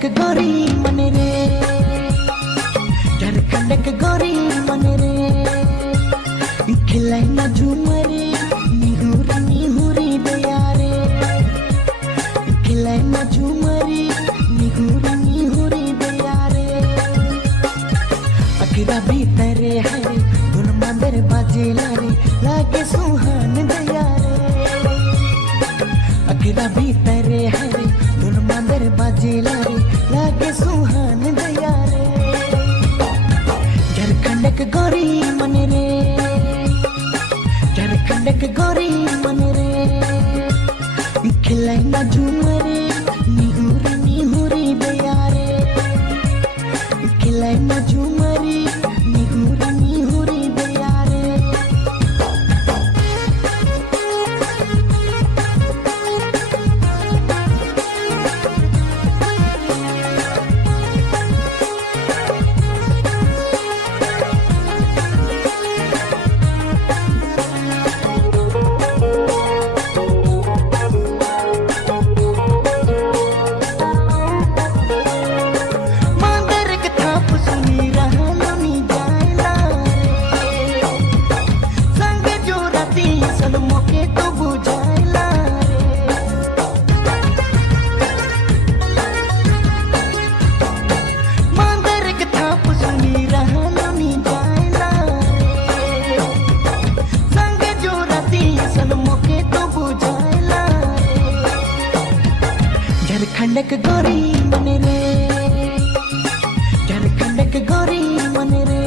झारखंड के गोरी मन रे, झारखंड के गोरी मन रे, खिलाई ना झूमरे निहुरी निहुरी दया रे, खिलाई ना झूमरे निहुरी निहुरी दया रे, अखिरा भीतर है धुन मंदर बाजेला रे, लागे सुहान दया रे, अखिरा भीतर है धुन मंदर बाजेला रे, लागे सुहान दया रे, झारखंड के गोरी मन रे, झारखंड के गोरी मन रे, खिलाई ना झूमरे निहुरी निहुरी दया रे, खिलाई ना झूमरे निहुरी निहुरी दया रे। झारखंड के गोरी मन रे, झारखंड के गोरी मन रे,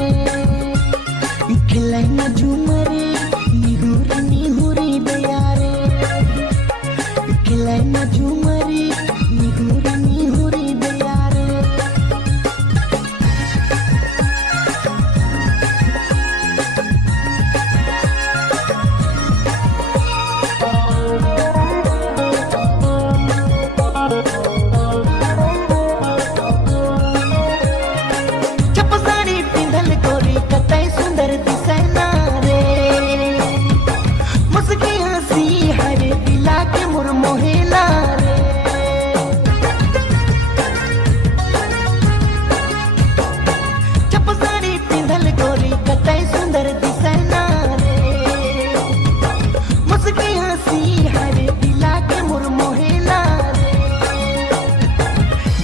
खिलाई ना झूमरे निहुरी निहुरी दया रे, खिलाई ना झूमरे निहुरी निहुरी दया रे।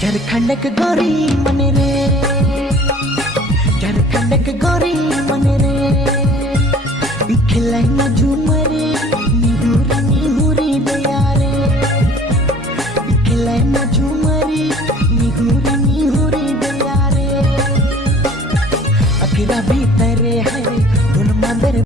झारखंड के गोरी मन रे, झारखंड के गोरी मन रे, खिलाई ना झूमरे